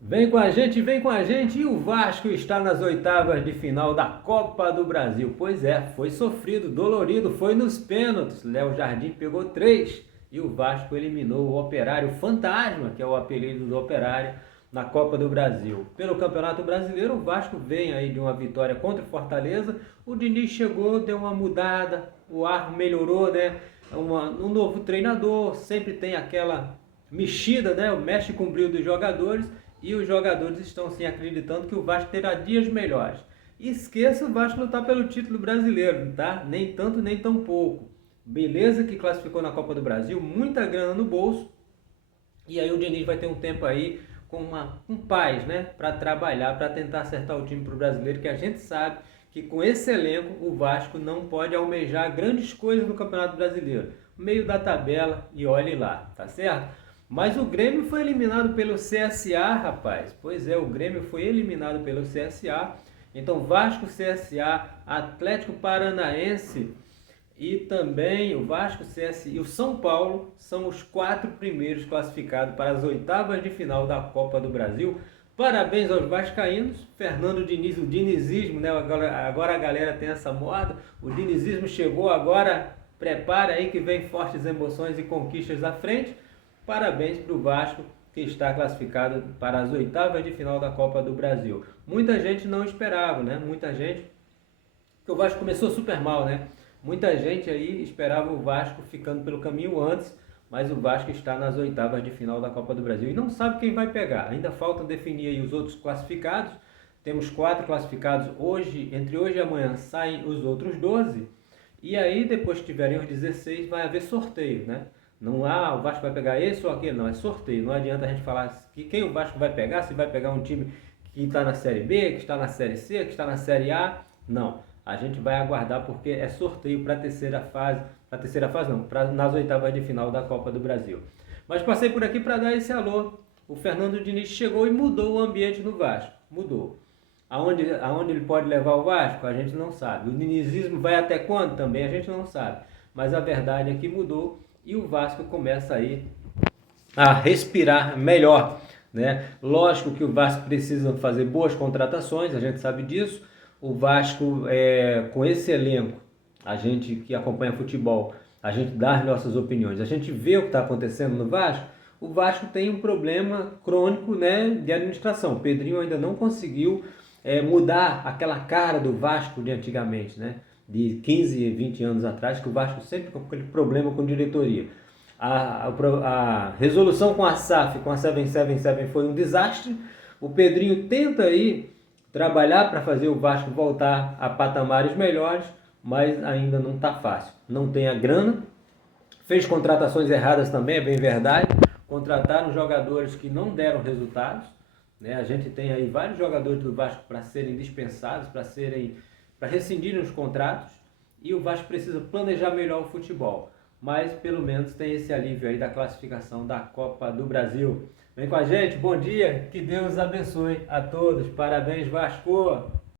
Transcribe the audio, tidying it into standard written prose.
Vem com a gente, e o Vasco está nas oitavas de final da Copa do Brasil. Pois é, foi sofrido, dolorido, foi nos pênaltis. Léo Jardim pegou 3 e o Vasco eliminou o Operário Fantasma, que é o apelido do Operário, na Copa do Brasil. Pelo Campeonato Brasileiro, o Vasco vem aí de uma vitória contra o Fortaleza. O Diniz chegou, deu uma mudada, o ar melhorou, né? Um novo treinador, sempre tem aquela mexida, né? Mexe com o brilho dos jogadores. E os jogadores estão sim acreditando que o Vasco terá dias melhores. Esqueça o Vasco lutar pelo título brasileiro, tá? Nem tanto, nem tão pouco. Beleza que classificou na Copa do Brasil, muita grana no bolso. E aí o Diniz vai ter um tempo aí com paz, né? Para trabalhar, para tentar acertar o time para o brasileiro, que a gente sabe que com esse elenco o Vasco não pode almejar grandes coisas no Campeonato Brasileiro. Meio da tabela e olhe lá, tá certo? Mas o Grêmio foi eliminado pelo CSA, rapaz. Pois é, o Grêmio foi eliminado pelo CSA. Então Vasco, CSA, Atlético Paranaense e também o Vasco, CSA e o São Paulo são os 4 primeiros classificados para as oitavas de final da Copa do Brasil. Parabéns aos vascaínos, Fernando Diniz, o dinizismo, né? Agora a galera tem essa moda, o dinizismo chegou agora, prepara aí que vem fortes emoções e conquistas à frente. Parabéns para o Vasco, que está classificado para as oitavas de final da Copa do Brasil. Muita gente não esperava, né? Muita gente, porque o Vasco começou super mal, né? Muita gente aí esperava o Vasco ficando pelo caminho antes, mas o Vasco está nas oitavas de final da Copa do Brasil e não sabe quem vai pegar. Ainda faltam definir aí os outros classificados. Temos 4 classificados hoje, entre hoje e amanhã saem os outros 12. E aí depois que tiverem os 16 vai haver sorteio, né? Não há, o Vasco vai pegar esse ou aquele, não, é sorteio. Não adianta a gente falar que quem o Vasco vai pegar, se vai pegar um time que está na Série B, que está na Série C, que está na Série A. Não, a gente vai aguardar porque é sorteio para a terceira fase não, nas oitavas de final da Copa do Brasil. Mas passei por aqui para dar esse alô. O Fernando Diniz chegou e mudou o ambiente no Vasco, mudou. Aonde ele pode levar o Vasco, a gente não sabe. O dinizismo vai até quando? Também a gente não sabe. Mas a verdade é que mudou e o Vasco começa aí a respirar melhor, né? Lógico que o Vasco precisa fazer boas contratações, a gente sabe disso. O Vasco, com esse elenco, a gente que acompanha futebol, a gente dá as nossas opiniões, a gente vê o que está acontecendo no Vasco. O Vasco tem um problema crônico, né, de administração. O Pedrinho ainda não conseguiu mudar aquela cara do Vasco de antigamente, né? De 15, 20 anos atrás, que o Vasco sempre com aquele problema com diretoria. A resolução com a SAF, com a 777 foi um desastre. O Pedrinho tenta aí trabalhar para fazer o Vasco voltar a patamares melhores, mas ainda não está fácil. Não tem a grana, fez contratações erradas também, é bem verdade. Contrataram jogadores que não deram resultados, né? A gente tem aí vários jogadores do Vasco para serem dispensados, para rescindirem os contratos, e o Vasco precisa planejar melhor o futebol. Mas pelo menos tem esse alívio aí da classificação da Copa do Brasil. Vem com a gente, bom dia, que Deus abençoe a todos. Parabéns, Vasco!